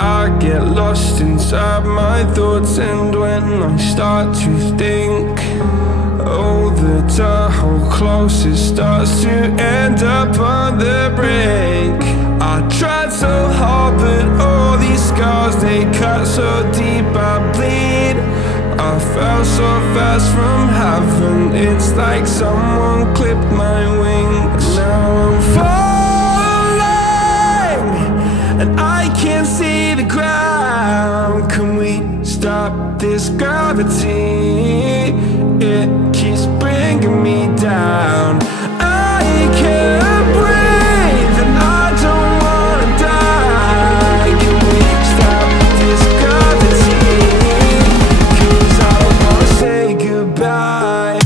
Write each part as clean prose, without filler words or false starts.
I get lost inside my thoughts, and when I start to think, oh, the whole close, it starts to end up on the brink. I tried so hard, but all these scars, they cut so deep, I bleed. I fell so fast from heaven, it's like someone clipped my wings. Now I'm falling, and I can't see the ground. Can we stop this gravity? It keeps bringing me down. I can't breathe, and I don't wanna die. Can we stop this gravity? 'Cause I don't wanna say goodbye.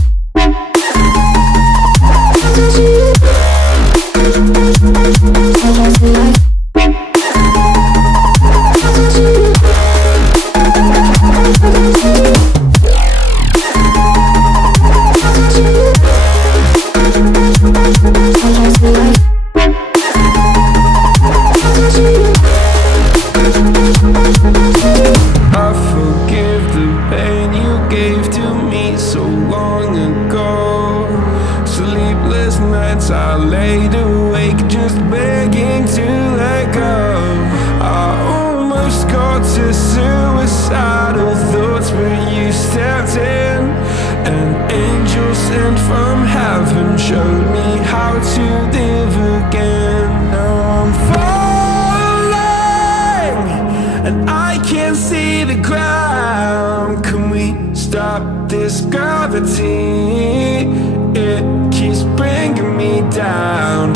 I forgive the pain you gave to me so long ago. Sleepless nights I laid awake just begging to let go. I almost got to suicidal thoughts, but you stepped in. An angel sent from heaven showed me how to live again. Now I'm falling, and I can't see the ground. Can we stop this gravity? It keeps bringing me down.